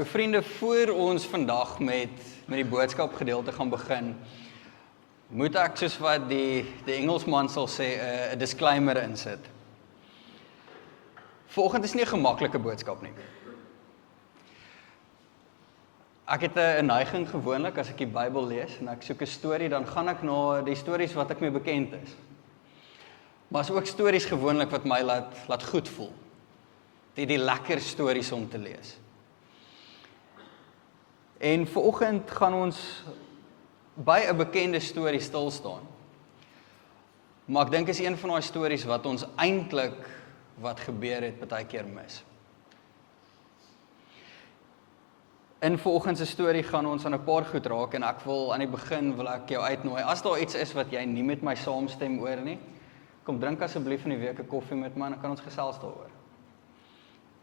Nou vriende, voor ons vandag met die boodskap gedeelte gaan begin, moet ek soos wat die Engelsman sal sê, 'n disclaimer insit. Vanoggend is nie 'n gemaklike boodskap nie. Ek het 'n neiging gewoonlik as ek die Bybel lees en ek soek 'n storie, dan gaan ek na die stories wat ek mee bekend is. Maar is ook stories gewoonlik wat my laat goed voel. Die lekker stories om te lees. En vanoggend gaan ons by 'n bekende storie stil staan. Maar ek dink is een van daai stories wat ons eintlik wat gebeur het baie keer mis. In vanoggend se storie gaan ons aan 'n paar goed raak en ek wil aan die begin wil ek jou uitnooi. As daar iets is wat jy nie met my saamstem oor nie, kom drink asseblief in die week 'n koffie met my en dan kan ons gesels daaroor.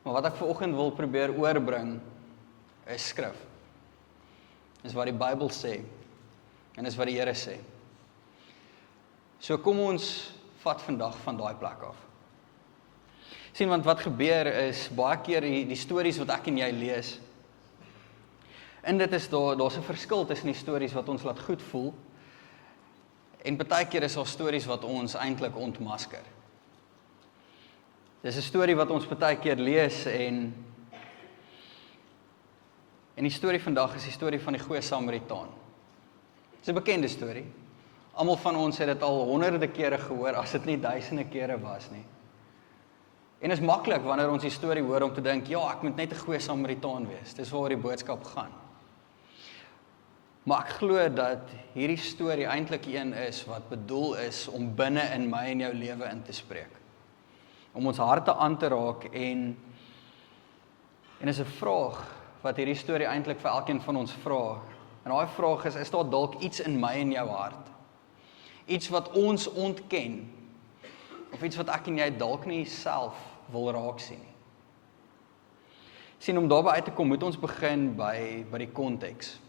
Maar wat ek vanoggend wil probeer oorbring is skrif. Is wat die Bybel sê en is wat die Here sê. So kom ons vat vandag van daai plek af. Sien, want wat gebeur is baie keer die stories wat ek en jy lees. En dit is daar's 'n verskil tussen die stories wat ons laat goed voel en baie keer is daar stories wat ons eintlik ontmasker. Dis 'n storie wat ons baie keer lees en die storie vandag is die storie van die goeie Samaritaan. Dis 'n bekende storie. Almal van ons het dit al honderde kere gehoor, as dit nie duisende kere was nie. En is maklik wanneer ons die storie hoor om te dink, ja, ek moet net 'n goeie Samaritaan wees. Dis waaroor die boodskap gaan. Maar ek glo dat hierdie storie eintlik een is wat bedoel is om binne in my en jou lewe in te spreek. Om ons harte aan te raak en is 'n vraag wat hierdie storie eintlik vir elkeen van ons vra. En daai vraag is daar dalk iets in my en jou hart? Iets wat ons ontken, of iets wat ek en jy dalk nie self wil raak sien nie. Sien, om daarby uit te kom, moet ons begin by die konteks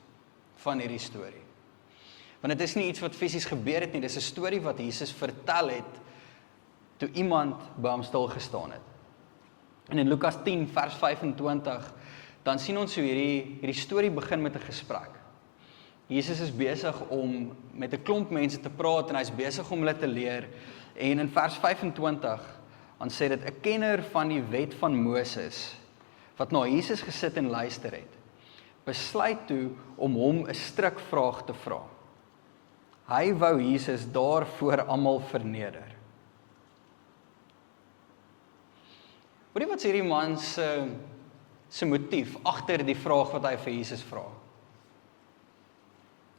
van hierdie storie. Want dit is nie iets wat fisies gebeur het nie, dis 'n storie wat Jesus vertel het toe iemand by hom stil gestaan het. En in Lukas 10 vers 25, dan sien ons hoe hierdie storie begin met 'n gesprek. Jesus is besig om met 'n klomp mense te praat en hy's besig om hulle te leer. En in vers 25, dan sê dit, 'n kenner van die wet van Moses, wat na Jesus gesit en luister het, besluit toe om hom 'n strikvraag te vra. Hy wou Jesus daar voor almal verneder. Wat is hierdie man se motief agter die vraag wat hy vir Jesus vra?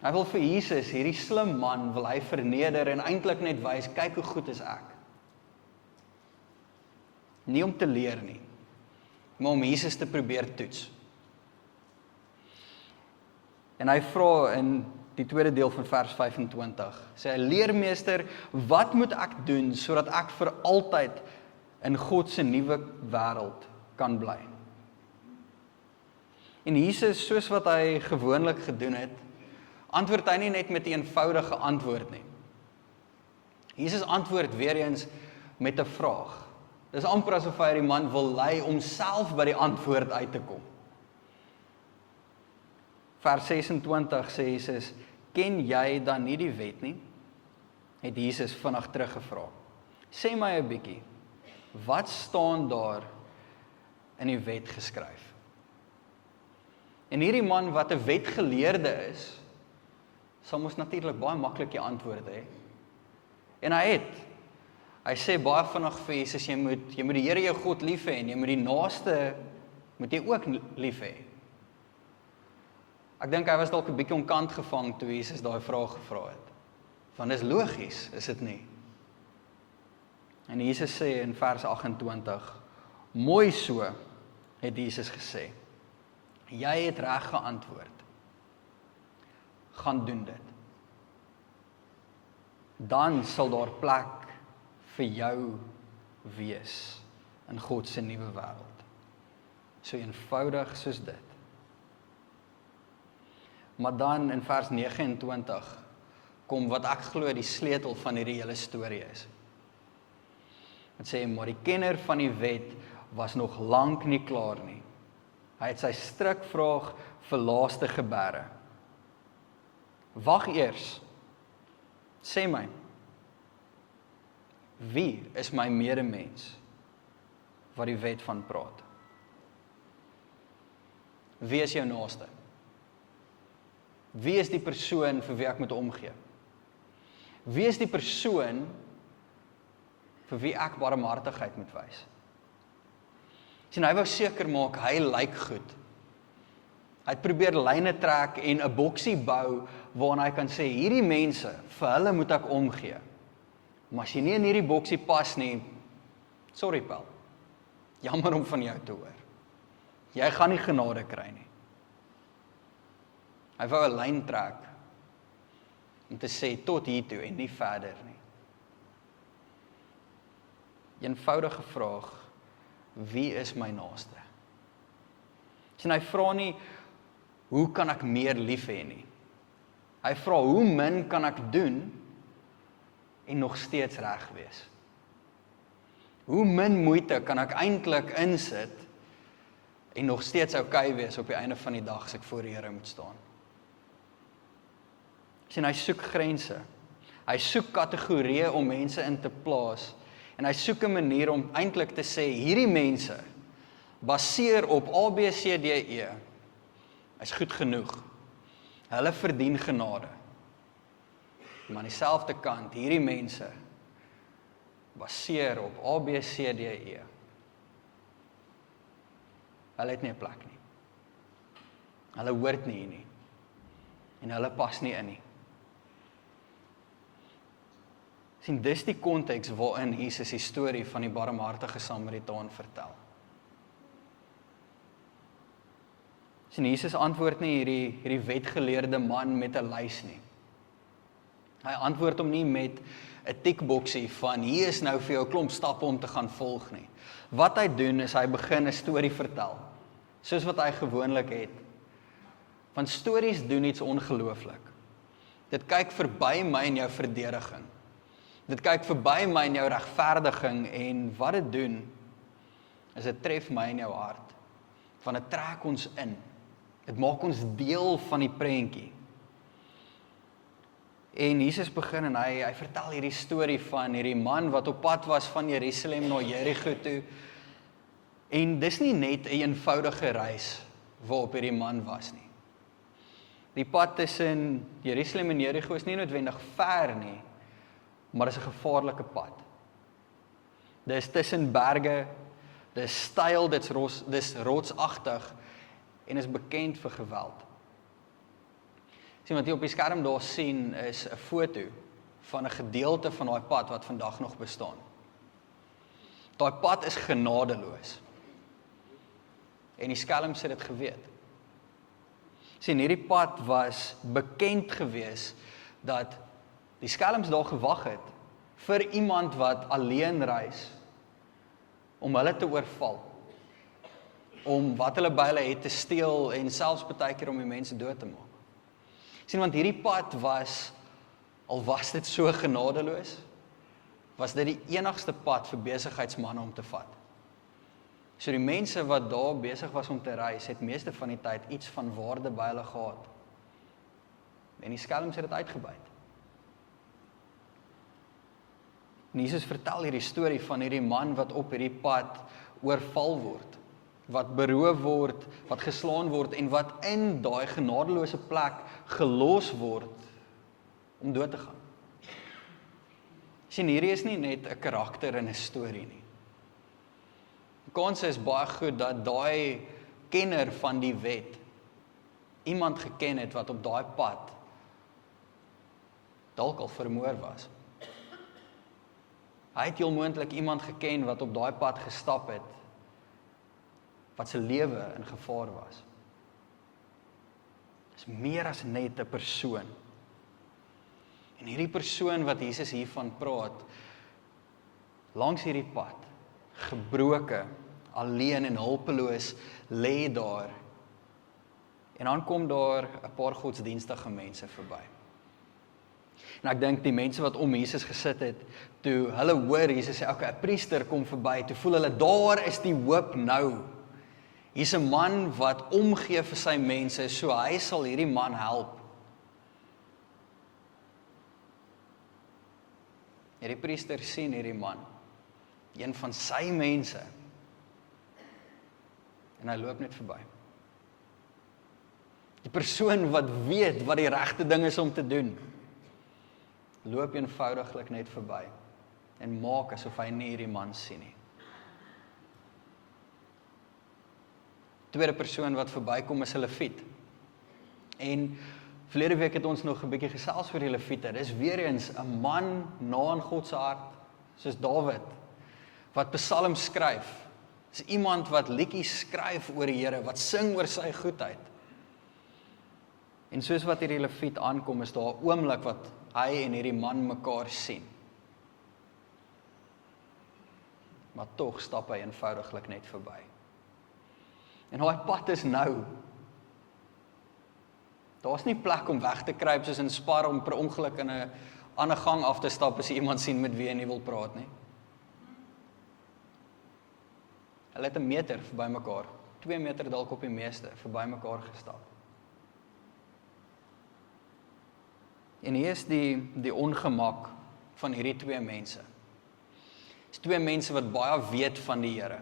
Hy wil vir Jesus, hierdie slim man, wil hy verneder en eintlik net wys, kyk hoe goed is ek. Nie om te leer nie, maar om Jesus te probeer toets. En hy vra in die tweede deel van vers 25, sê hy, leermeester, wat moet ek doen sodat ek vir altyd in God se nuwe wêreld kan bly? En Jesus, soos wat hy gewoonlik gedoen het, antwoord hy nie net met 'n eenvoudige antwoord nie. Jesus antwoord weer eens met 'n vraag. Dis amper asof hy die man wil lei om self by die antwoord uit te kom. Vers 26 sê Jesus, ken jy dan nie die wet nie? Het Jesus vinnig teruggevra. Sê my 'n bietjie, wat staan daar in die wet geskryf? En hierdie man wat 'n wetgeleerde is, sal mos natuurlik baie maklik die antwoord hê. En hy sê baie vinnig vir Jesus, jy moet die Here jou God lief hê en jy moet die naaste moet jy ook lief hê. Ek dink hy was dalk 'n bietjie onkant gevang toe Jesus daai vraag gevra het. Want dis logies, is dit nie? En Jesus sê in vers 28, mooi so, het Jesus gesê. Jy het reg geantwoord. Gaan doen dit. Dan sal daar plek vir jou wees in God se nuwe wêreld. So eenvoudig soos dit. Maar dan in vers 29 kom wat ek glo die sleutel van hierdie hele storie is. Dit sê, maar die kenner van die wet was nog lank nie klaar nie. Hy het sy strikvraag vir laaste gebere. Wag eers. Sê my, wie is my medemens wat die wet van praat? Wie is jou naaste? Wie is die persoon vir wie ek moet omgee? Wie is die persoon vir wie ek barmhartigheid moet wys? Sien, hy wou seker maak, hy lyk goed. Hy het probeer lyne trek en 'n boksie bou, waarna hy kan sê, hierdie mense, vir hulle moet ek omgee. Maar as jy nie in hierdie boksie pas nie, sorry pel, jammer om van jou te hoor. Jy gaan nie genade kry nie. Hy wou 'n lyn trek, om te sê, tot hier toe en nie verder nie. Eenvoudige vraag, wie is my naaste? Sien, hy vra nie, hoe kan ek meer lief hê nie? Hy vra, hoe min kan ek doen en nog steeds reg wees? Hoe min moeite kan ek eintlik insit en nog steeds okay wees op die einde van die dag as ek voor die Here moet staan? Sien, hy soek grense. Hy soek kategorieë om mense in te plaas en hy soek 'n manier om eintlik te sê, hierdie mense baseer op A, B, C, D, E is goed genoeg. Hulle verdien genade. Maar aan dieselfde kant, hierdie mense baseer op A, B, C, D, E. Hulle het nie 'n plek nie. Hulle hoort nie hier nie. En hulle pas nie in nie. Sien, dis die konteks waarin Jesus die storie van die barmhartige Samaritaan vertel. Sien, Jesus antwoord nie hierdie wetgeleerde man met 'n lys nie. Hy antwoord hom nie met 'n tikboksie van, hier is nou vir jou 'n klomp stappe om te gaan volg nie. Wat hy doen is, hy begin 'n storie vertel, soos wat hy gewoonlik het. Want stories doen iets ongelooflik. Dit kyk verby my en jou verdediging. Dit kyk verby my en jou regverdiging en wat dit doen, is dit tref my en jou hart. Want dit trek ons in. Dit maak ons deel van die prentjie. En Jesus begin en hy vertel hierdie storie van hierdie man wat op pad was van Jerusalem na Jerigo toe. En dis nie net 'n eenvoudige reis waarop hierdie man was nie. Die pad tussen Jerusalem en Jerigo is nie noodwendig ver nie, maar dis 'n gevaarlike pad. Dis tussen berge, dis steil, dis rotsagtig en is bekend vir geweld. Sien, wat jy op die skerm daar sien is 'n foto van 'n gedeelte van daai pad wat vandag nog bestaan. Daai pad is genadeloos. En die skelms het dit geweet. Sien, hierdie pad was bekend gewees dat die skelms daar gewag het vir iemand wat alleen reis om hulle te oorval, om wat hulle by hulle het te steel en selfs baie keer om die mense dood te maak. Sien, want hierdie pad was, al was dit so genadeloos, was dit die enigste pad vir besigheidsmanne om te vat. So die mense wat daar besig was om te reis, het meeste van die tyd iets van waarde by hulle gehad. En die skelms het dit uitgebuit. En Jesus vertel hierdie storie van hierdie man wat op hierdie pad oorval word, wat beroof word, wat geslaan word en wat in daai genadeloose plek gelos word om dood te gaan. Sien, hierdie is nie net 'n karakter in 'n storie nie. Die kans is baie goed dat daai kenner van die wet iemand geken het wat op daai pad dalk al vermoor was. Hy het heel moontlik iemand geken wat op daai pad gestap het, wat sy lewe in gevaar was. Dit is meer as net 'n persoon. En hierdie persoon wat Jesus hiervan praat, langs hierdie pad, gebroke, alleen en hulpeloos, lê daar. En dan kom daar 'n paar godsdienstige mense verby. En ek dink die mense wat om Jesus gesit het, toe hulle hoor Jesus sê, okay, 'n priester kom verby, toe voel hulle, daar is die hoop nou. Hier's 'n man wat omgee vir sy mense, so hy sal hierdie man help. Hierdie priester sien hierdie man, een van sy mense, en hy loop net verby. Die persoon wat weet wat die regte ding is om te doen, loop eenvoudiglik net verby en maak asof hy nie hierdie man sien nie. Tweede persoon wat verbykom is 'n leviet. En verlede week het ons nog 'n bietjie gesels oor die leviete. Dis weer eens 'n man na in God se hart, soos Dawid, wat psalms skryf. Dis iemand wat liedjies skryf oor die Here, wat sing oor sy goedheid. En soos wat hierdie leviet aankom, is daar 'n oomblik wat hy en hierdie man mekaar sien. Maar tog stap hy eenvoudiglik net verby. En daai pad is nou. Daar's nie plek om weg te kruip soos in Spar om per ongeluk in 'n ander gang af te stap as jy iemand sien met wie jy nie wil praat nie. Hulle het 'n meter verby mekaar, 2 meter dalk op die meeste, verby mekaar gestap. En hier is die ongemak van hierdie twee mense. Dis twee mense wat baie weet van die Here.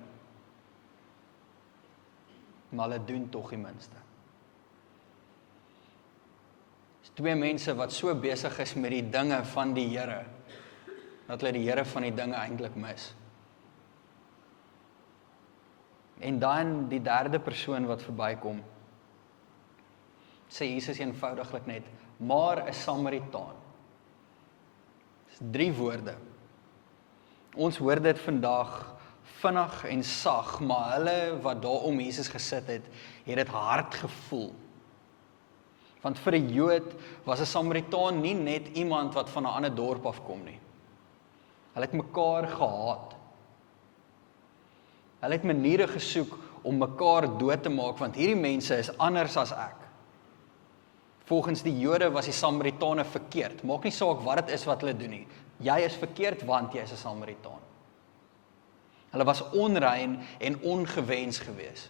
Maar hulle doen tog die minste. Dis twee mense wat so besig is met die dinge van die Here, dat hulle die Here van die dinge eintlik mis. En dan die derde persoon wat verbykom, sê Jesus eenvoudiglik net, maar 'n Samaritaan. Dis 3 woorde. Ons hoor dit vandag vinnig en sag, maar hulle wat daar om Jesus gesit het dit hard gevoel. Want vir 'n Jood was 'n Samaritaan nie net iemand wat van 'n ander dorp afkom nie. Hulle het mekaar gehaat. Hulle het maniere gesoek om mekaar dood te maak, want hierdie mense is anders as ek. Volgens die Jode was die Samaritane verkeerd. Maak nie saak wat dit is wat hulle doen nie. Jy is verkeerd want jy is 'n Samaritaan. Hulle was onrein en ongewens gewees.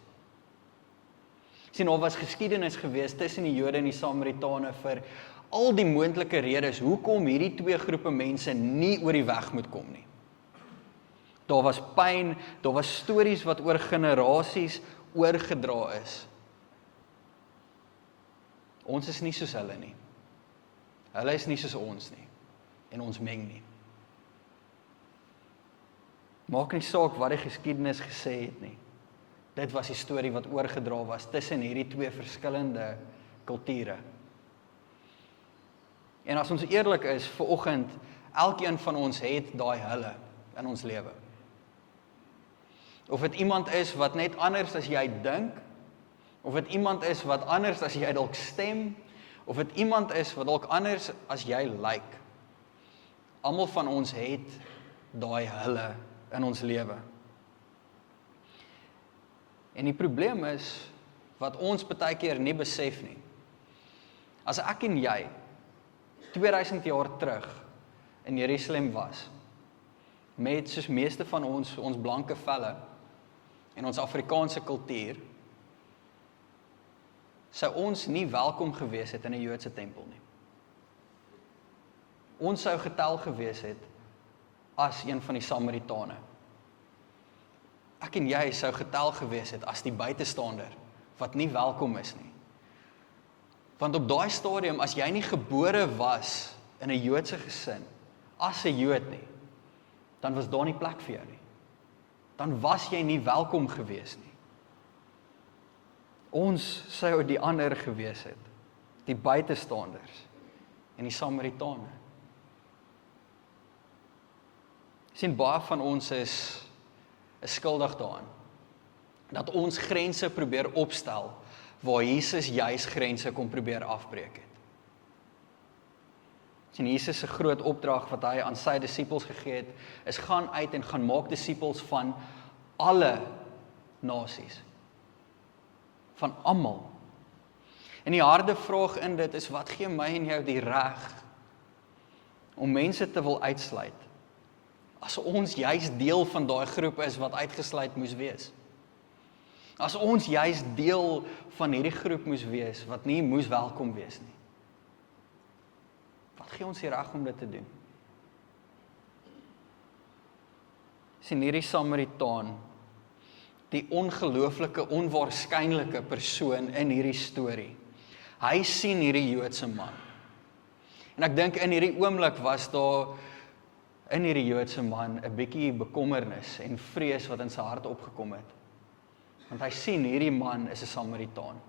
Sien, daar was geskiedenis gewees tussen die Jode en die Samaritane vir al die moontlike redes hoekom hierdie twee groepe mense nie oor die weg moet kom nie. Daar was pyn, daar was stories wat oor generasies oorgedra is. Ons is nie soos hulle nie. Hulle is nie soos ons nie. En ons meng nie. Maak nie saak wat die geskiedenis gesê het nie. Dit was die storie wat oorgedra was tussen hierdie twee verskillende kulture. En as ons eerlik is, vanoggend, elkeen van ons het daai hulle in ons lewe. Of dit iemand is wat net anders as jy dink, of dit iemand is wat anders as jy dalk stem, of dit iemand is wat dalk anders as jy lyk. Almal van ons het daai hulle in ons lewe. En die probleem is, wat ons baie keer nie besef nie. As ek en jy 2000 jaar terug in Jerusalem was, met soos meeste van ons blanke velle en ons Afrikaanse kultuur, sou ons nie welkom gewees het in 'n Joodse tempel nie. Ons sou getel gewees het as een van die Samaritane. Ek en jy sou getel gewees het as die buitestander, wat nie welkom is nie. Want op daai stadium, as jy nie gebore was in 'n Joodse gesin, as 'n Jood nie, dan was daar nie plek vir jou nie. Dan was jy nie welkom gewees nie. Ons sou die ander gewees het, die buitestanders en die Samaritane. Sien, baie van ons is skuldig daaraan, dat ons grense probeer opstel, waar Jesus juis grense kom probeer afbreek het. Sien, Jesus se groot opdrag wat hy aan sy disippels gegee het, is gaan uit en gaan maak disippels van alle nasies. Van almal. En die harde vraag in dit is, wat gee my en jou die reg om mense te wil uitsluit, as ons juis deel van daai groep is wat uitgesluit moes wees? As ons juis deel van hierdie groep moes wees, wat nie moes welkom wees nie. Wat gee ons die reg om dit te doen? Sien hierdie Samaritaan, die ongelooflike, onwaarskynlike persoon in hierdie storie. Hy sien hierdie Joodse man. En ek dink in hierdie oomblik was daar in hierdie Joodse man 'n bietjie bekommernis en vrees wat in sy hart opgekom het. Want hy sien hierdie man is 'n Samaritaan.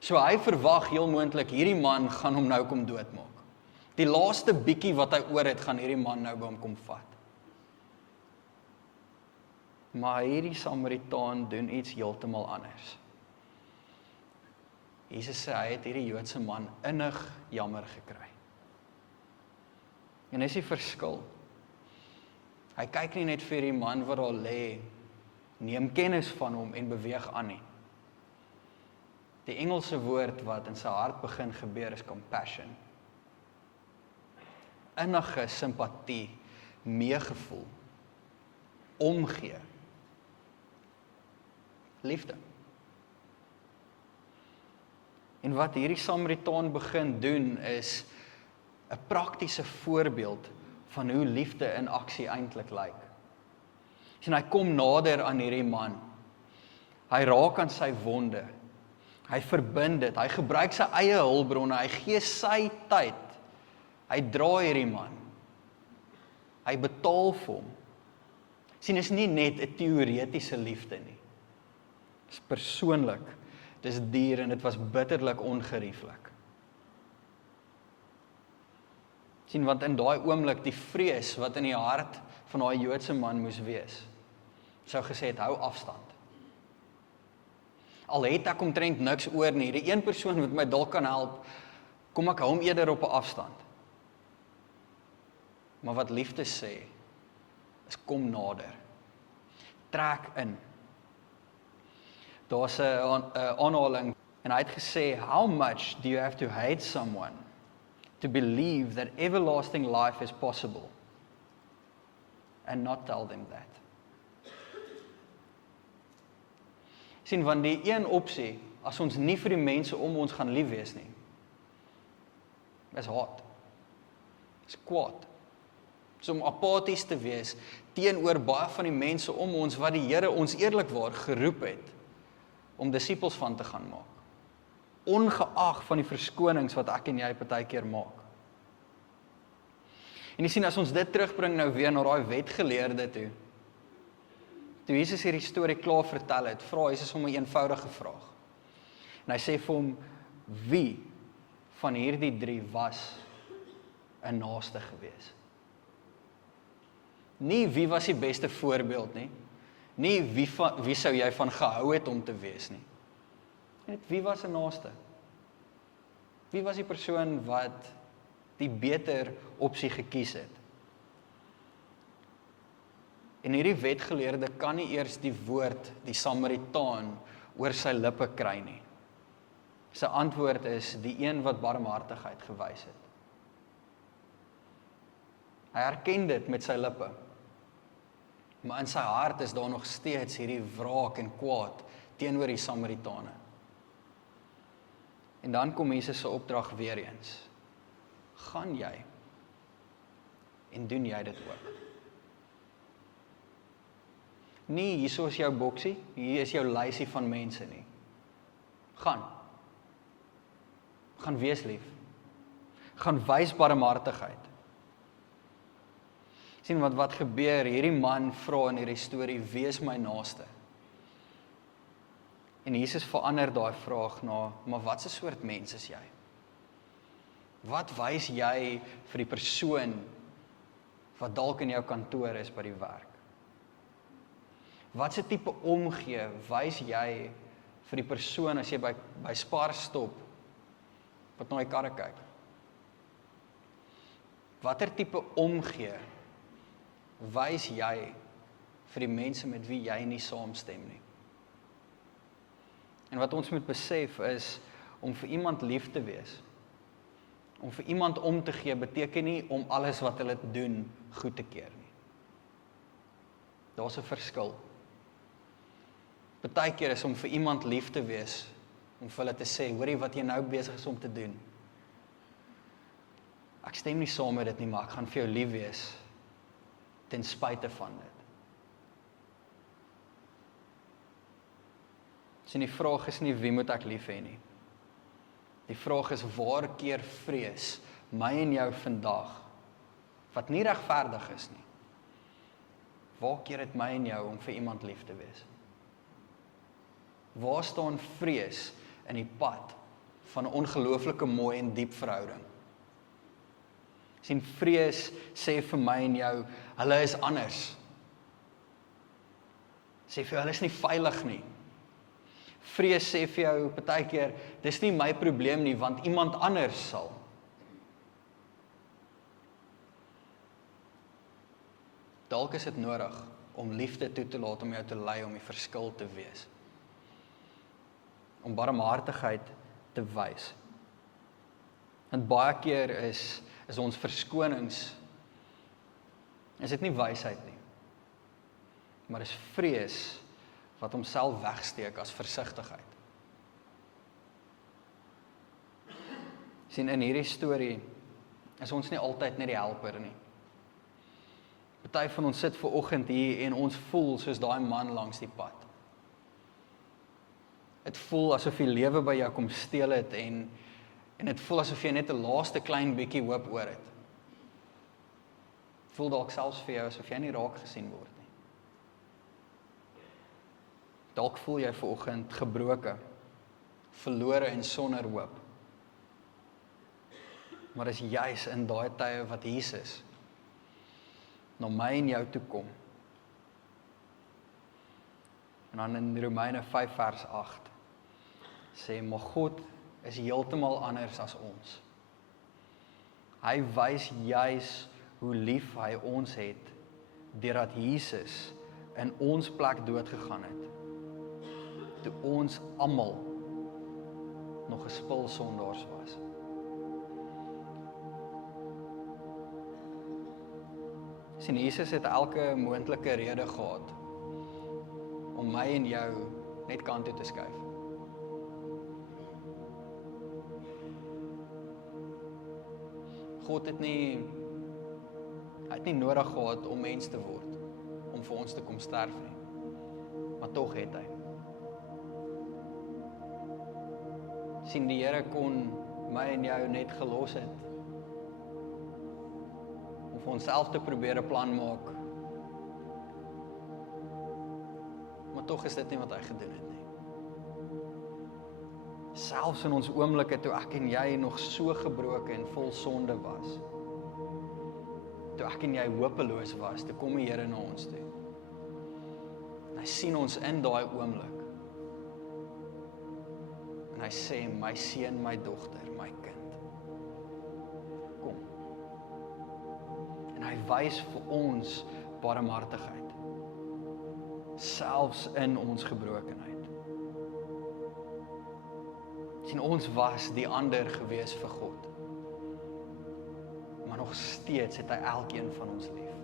So hy verwag heel moontlik hierdie man gaan hom nou kom doodmaak. Die laaste bietjie wat hy oor het, gaan hierdie man nou by hom kom vat. Maar hierdie Samaritaan doen iets heeltemal anders. Jesus sê hy het hierdie Joodse man innig jammer gekry. En dis die verskil. Hy kyk nie net vir die man wat daar lê, neem kennis van hom en beweeg aan nie. Die Engelse woord wat in sy hart begin gebeur is compassion. Innige simpatie, meegevoel, omgee. Liefde. En wat hierdie Samaritaan begin doen is 'n praktiese voorbeeld van hoe liefde in aksie eintlik lyk. Sien, hy kom nader aan hierdie man. Hy raak aan sy wonde. Hy verbind dit. Hy gebruik sy eie hulpbronne. Hy gee sy tyd. Hy dra hierdie man. Hy betaal vir hom. Sien, is nie net 'n teoretiese liefde nie. Dit is persoonlik. Dit is dier en dit was bitterlik ongerieflik. Sien, want in daai oomblik die vrees wat in die hart van daai Joodse man moes wees, sou gesê het, hou afstand. Al het ek omtrent niks oor nie, die een persoon wat my dalk kan help, kom ek hou hom eerder op 'n afstand. Maar wat liefde sê, is kom nader. Trek in. Daar's 'n aanhaling en hy het gesê, how much do you have to hate someone to believe that everlasting life is possible and not tell them that? Sien, want die een opsie, as ons nie vir die mense om ons gaan lief wees nie, is haat, is kwaad, is om apaties te wees teenoor baie van die mense om ons wat die Here ons eerlikwaar geroep het om disippels van te gaan maak. Ongeag van die verskonings wat ek en jy partykeer maak. En jy sien, as ons dit terugbring nou weer na daai wetgeleerde toe Jesus hierdie storie klaar vertel het, vra Jesus hom 'n eenvoudige vraag. En hy sê vir hom, wie van hierdie 3 was 'n naaste gewees? Nie wie was die beste voorbeeld nie. Nie wie sou jy van gehou het om te wees nie. Net wie was 'n naaste? Wie was die persoon wat die beter opsie gekies het? En hierdie wetgeleerde kan nie eers die woord, die Samaritaan, oor sy lippe kry nie. Sy antwoord is die een wat barmhartigheid gewys het. Hy erken dit met sy lippe. Maar in sy hart is daar nog steeds hierdie wraak en kwaad teenoor die Samaritane. En dan kom Jesus se opdrag weer eens. Gaan jy en doen jy dit ook? Nie, hierso is jou boksie, hier is jou lysie van mense nie. Gaan wees lief. Gaan wys barmhartigheid. Sien wat gebeur, hierdie man vra in hierdie storie, wie is my naaste? En Jesus verander daai vraag na, maar wat 'n soort mens is jy? Wat wys jy vir die persoon wat dalk in jou kantoor is by die werk? Wat 'n tipe omgee wys jy vir die persoon as jy by Spar stop, wat na die karre kyk? Watter tipe omgee wys jy vir die mense met wie jy nie saamstem nie? En wat ons moet besef is, om vir iemand lief te wees, om vir iemand om te gee, beteken nie om alles wat hulle doen goed te keer nie. Daar's 'n verskil. Partykeer is om vir iemand lief te wees, om vir hulle te sê, hoorie wat jy nou besig is om te doen. Ek stem nie saam met dit nie, maar ek gaan vir jou lief wees, ten spyte van dit. So die vraag is nie, wie moet ek lief hê nie. Die vraag is, waar keer vrees my en jou vandag, wat nie regverdig is nie. Waar keer het my en jou om vir iemand lief te wees? Waar staan vrees in die pad van 'n ongelooflike mooi en diep verhouding? Sien, vrees sê vir my en jou, hulle is anders. Sê vir jou, hulle is nie veilig nie. Vrees sê vir jou, partykeer, dis nie my probleem nie, want iemand anders sal. Dalk is dit nodig om liefde toe te laat om jou te lei om die verskil te wees. Om barmhartigheid te wys. En baie keer is ons verskonings, is dit nie wysheid nie, maar is vrees wat homself wegsteek as versigtigheid. Sien, in hierdie storie is ons nie altyd net die helper nie. Party van ons sit ver oggend hier en ons voel soos daai man langs die pad. Dit voel asof die lewe by jou kom steel het en dit voel asof jy net 'n laaste klein bietjie hoop oor het. Voel dalk selfs vir jou asof jy nie raak gesien word nie. Dalk voel jy ver oggend gebroke, verlore en sonder hoop. Maar dis juis in daai tye wat Jesus na my en jou toe kom. En dan in Romeine 5 vers 8 sê, maar God is heeltemal anders as ons. Hy wys juis hoe lief hy ons het, deurdat Jesus in ons plek doodgegaan het, toe ons almal nog 'n spil sondaars was. Sien, Jesus het elke moontlike rede gehad om my en jou net kant toe te skuif. God het nie nodig gehad om mens te word, om vir ons te kom sterf nie. Maar tog het hy. Sien, die Here kon my en jou net gelos het, om vir onsself te probeer 'n plan maak. Maar tog is dit nie wat hy gedoen het nie. Selfs in ons oomblikke toe ek en jy nog so gebroken en vol sonde was, toe ek en jy hopeloos was, toe kom die Here na ons toe. En hy sien ons in daai oomblik. En hy sê, my seun, my dogter, my kind, kom. En hy wys vir ons barmhartigheid, selfs in ons gebrokenheid. Sien, ons was die ander gewees vir God, maar nog steeds het hy elkeen van ons lief.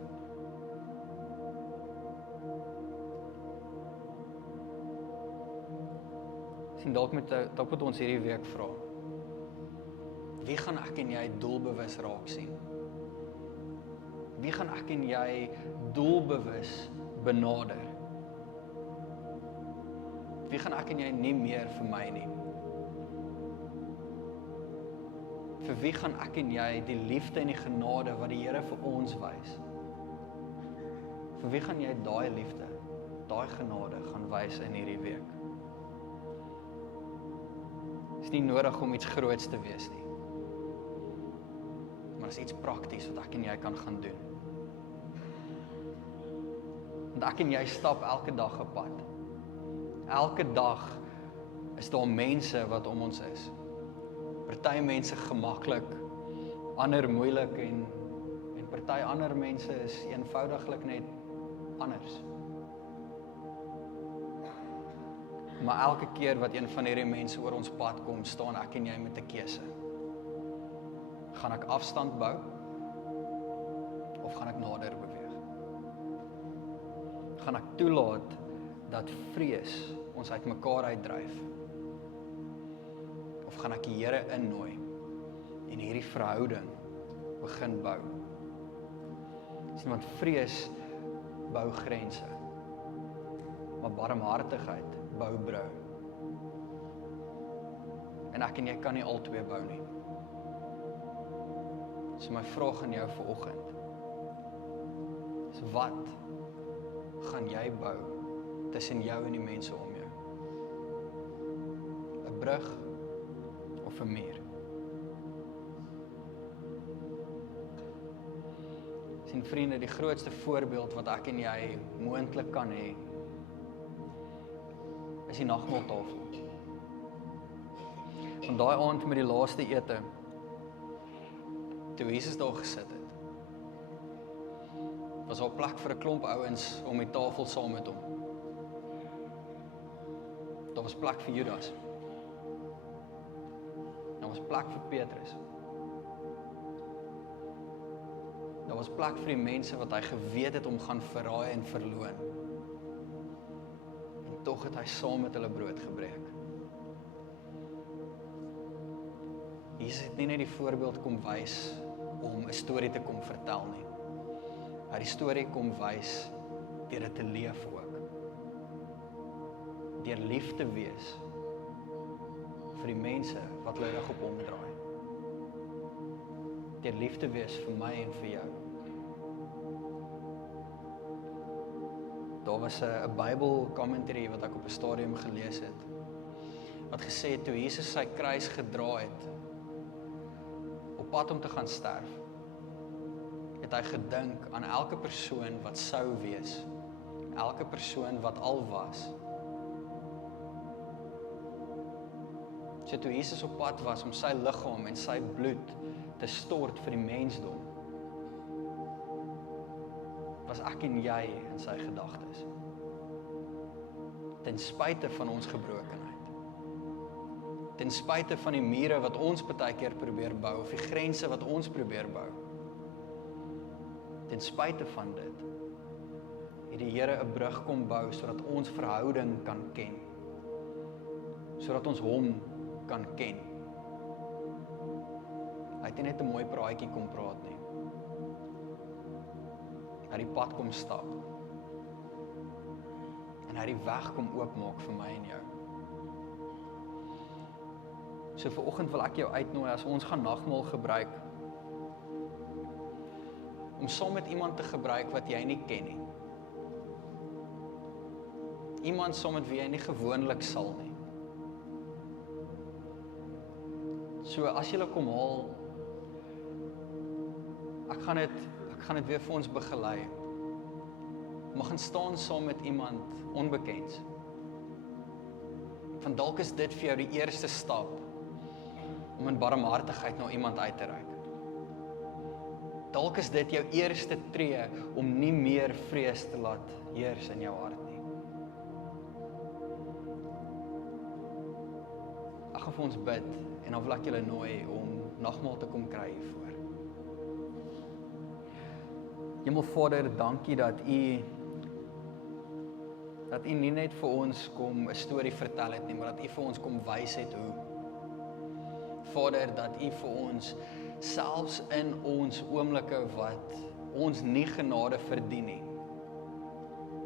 Sien, dalk moet ons hierdie week vra, wie gaan ek en jy doelbewus raak sien? Wie gaan ek en jy doelbewus benader? Wie gaan ek en jy nie meer vir my nie? Vir wie gaan ek en jy die liefde en die genade wat die Here vir ons wys? Vir wie gaan jy daai liefde, daai genade gaan wys in hierdie week? Is nie nodig om iets groots te wees nie, maar is iets prakties wat ek en jy kan gaan doen. Want ek en jy stap elke dag 'n pad. Elke dag is daar mense wat om ons is. Party mense gemaklik, ander moeilik en party ander mense is eenvoudiglik net anders. Maar elke keer wat een van hierdie mense oor ons pad kom, staan ek en jy met 'n keuse. Gaan ek afstand bou of gaan ek nader beweeg? Gaan ek toelaat dat vrees ons uit mekaar uitdryf? Of gaan ek die Here innooi en hierdie verhouding begin bou? Want vrees bou grense, maar barmhartigheid bou brou. En ek en jy kan nie albei bou nie. So my vraag aan jou vanoggend is, wat gaan jy bou tussen jou en die mense om jou? 'n Brug of 'n muur? Sien vriende, die grootste voorbeeld wat ek en jy moontlik kan hê, is die nagmaaltafel. Van daai aand met die laaste ete, toe Jesus daar gesit het, was daar plek vir 'n klomp ouens om die tafel saam met hom. Daar was plek vir Judas. Daar was plek vir Petrus. Daar was plek vir die mense wat hy geweet het om gaan verraai en verloon. En tog het hy saam met hulle brood gebreek. Jesus het nie net die voorbeeld kom wys om 'n storie te kom vertel nie. Hy het die storie kom wys deur dit te leef ook. Deur lief te wees vir die mense wat hulle rug op hom draai. Deur lief te wees vir my en vir jou. Daar was 'n Bybel commentary wat ek op 'n stadium gelees het, wat gesê het, toe Jesus sy kruis gedra het, op pad om te gaan sterf, het hy gedink aan elke persoon wat sou wees, elke persoon wat al was. So toe Jesus op pad was om sy liggaam en sy bloed te stort vir die mensdom, was ek en jy in sy gedagtes. Ten spyte van ons gebrokenheid. Ten spyte van die mure wat ons baie keer probeer bou, of die grense wat ons probeer bou. Ten spyte van dit, het die Here 'n brug kom bou, sodat ons verhouding kan ken. Sodat ons hom kan ken. Hy het nie net 'n mooi praatjie kom praat nie. Hy het die pad kom stap. En hy het die weg kom oopmaak vir my en jou. So vanoggend wil ek jou uitnooi, as ons gaan nagmaal gebruik, om saam met iemand te gebruik wat jy nie ken nie. Iemand saam met wie jy nie gewoonlik sal nie. So as jy kom haal, ek gaan dit weer vir ons begelei. Mag gaan staan saam met iemand onbekends. Van dalk is dit vir jou die eerste stap om in barmhartigheid na iemand uit te reik. Dalk is dit jou eerste tree om nie meer vrees te laat heers in jou hart nie. Ek gaan vir ons bid en dan wil ek julle nooi om nagmaal te kom kry hiervoor. Hemelvader, dankie dat U nie net vir ons kom 'n storie vertel het nie, maar dat U vir ons kom wys het hoe. Vader, dat U vir ons, selfs in ons oomblikke wat ons nie genade verdien nie,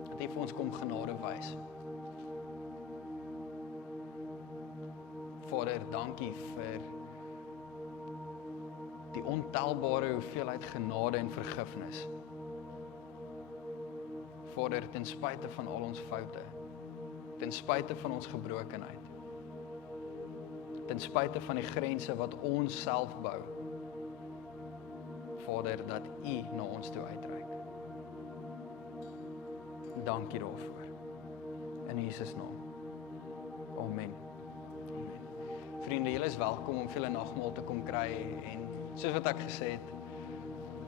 dat U vir ons kom genade wys. Vader, dankie vir die ontelbare hoeveelheid genade en vergifnis. Vader, ten spyte van al ons foute, ten spyte van ons gebrokenheid, ten spyte van die grense wat ons self bou, Vader, dat U na ons toe uitreik. Dankie daarvoor. In Jesus naam. Amen. Amen. Vriende, julle is welkom om vir julle nagmaal te kom kry en soos wat ek gesê het,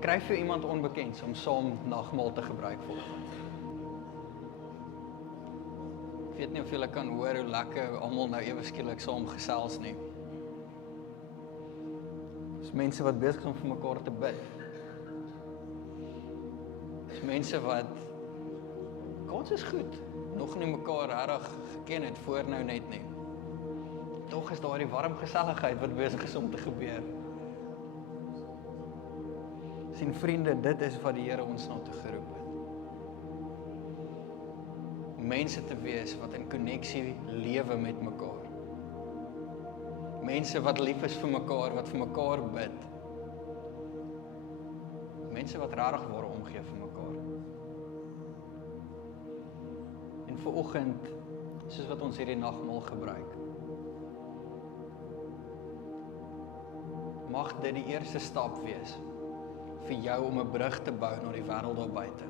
kry vir iemand onbekends om saam nagmaal te gebruik vanoggend. Ek weet nie of julle kan hoor hoe lekker almal nou ewe skielik saam gesels nie. Dis mense wat besig is om vir mekaar te bid. Dis mense wat ons is goed. Nog nie mekaar regtig geken het voor nou net nie. Tog is daar die warm geselligheid wat besig is om te gebeur. Sien vriende, dit is wat die Here ons na toe geroep het. Om mense te wees wat in koneksie lewe met mekaar. Mense wat lief is vir mekaar, wat vir mekaar bid. Mense wat regtig waar omgee vir mekaar. En vanoggend, soos wat ons hierdie nagmaal gebruik, mag dit die eerste stap wees vir jou om 'n brug te bou na die wêreld daar buite.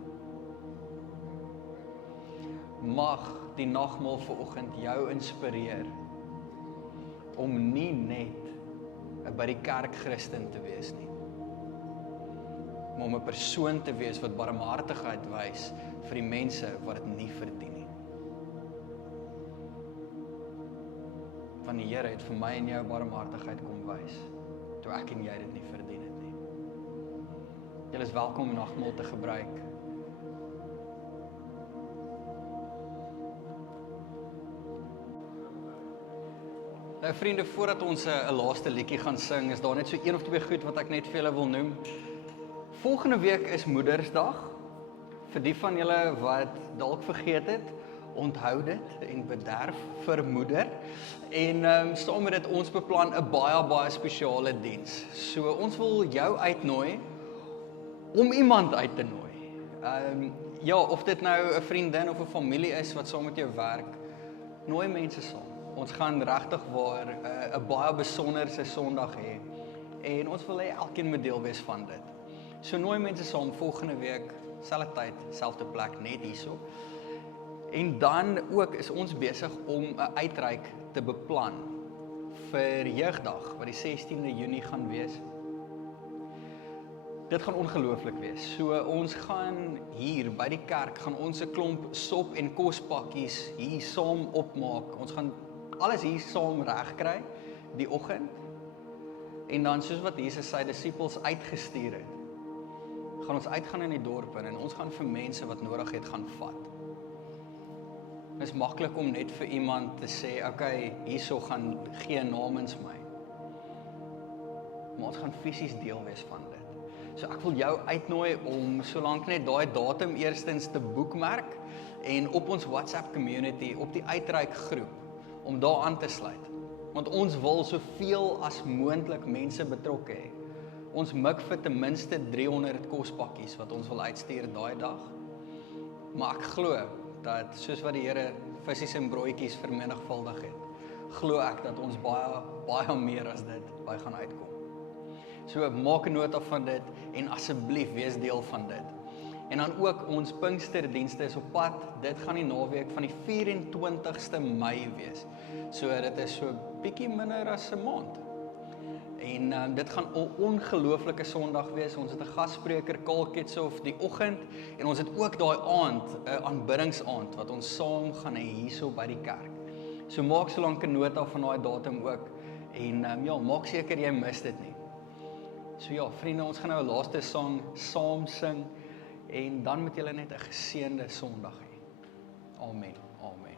Mag die nagmaal vanoggend jou inspireer om nie net 'n by die kerk Christen te wees nie, maar om 'n persoon te wees wat barmhartigheid wys vir die mense wat dit nie verdien nie. Want die Here het vir my en jou barmhartigheid kom wys, toe ek en jy dit nie verdien het nie. Julle is welkom om nagmaal te gebruik. Nou vriende, voordat ons 'n laaste liedjie gaan sing, is daar net so een of twee goed wat ek net vir julle wil noem. Volgende week is Moedersdag. Vir die van julle wat dalk vergeet het, onthou dit en bederf vir moeder. En saam met dit ons beplan 'n baie spesiale diens. So ons wil jou uitnooi om iemand uit te nooi. Ja, of dit nou 'n vriendin of 'n familie is wat saam met jou werk, nooi mense saam. Ons gaan regtig waar 'n baie besonderse Sondag hê. En ons wil hê elkeen moet deel wees van dit. So nooi mense saam volgende week, selfde tyd, selfde plek, net hierso. En dan ook is ons besig om 'n uitreik te beplan vir Jeugdag, wat die 16de Junie gaan wees. Dit gaan ongelooflik wees. So ons gaan hier by die kerk, gaan ons 'n klomp sop en kospakkies hier saam opmaak. Ons gaan alles hier saam regkry die oggend. En dan soos wat Jesus sy disippels uitgestuur het, gaan ons uitgaan in die dorpe en ons gaan vir mense wat nodig het gaan vat. Dit is maklik om net vir iemand te sê, okay, hierso gaan gee namens my. Maar ons gaan fisies deel wees van dit. So ek wil jou uitnooi om solank net daai datum eerstens te boekmerk en op ons WhatsApp community, op die uitreik groep, om daar aan te sluit. Want ons wil soveel as moontlik mense betrokke hê. Ons mik vir ten minste 300 kospakkies wat ons wil uitstuur daai dag. Maar ek glo dat soos wat die Here visse en broodjies vermenigvuldig het, glo ek dat ons baie meer as dit by gaan uitkom. So maak 'n nota van dit en asseblief wees deel van dit. En dan ook ons Pinksterdienste is op pad. Dit gaan die naweek van die 24ste Mei wees. So dit is so bietjie minder as 'n maand. En dit gaan 'n ongelooflike Sondag wees. Ons het 'n gasspreker, Karl Ketsoff, die oggend. En ons het ook daai aand, 'n aanbiddingsaand, wat ons saam gaan hê hierso by die kerk. So maak solank 'n nota van daai datum ook. En ja, maak seker jy mis dit nie. So ja, vriende, ons gaan nou 'n laaste sang saam sing. En dan moet julle net 'n geseënde Sondag hê. Amen. Amen.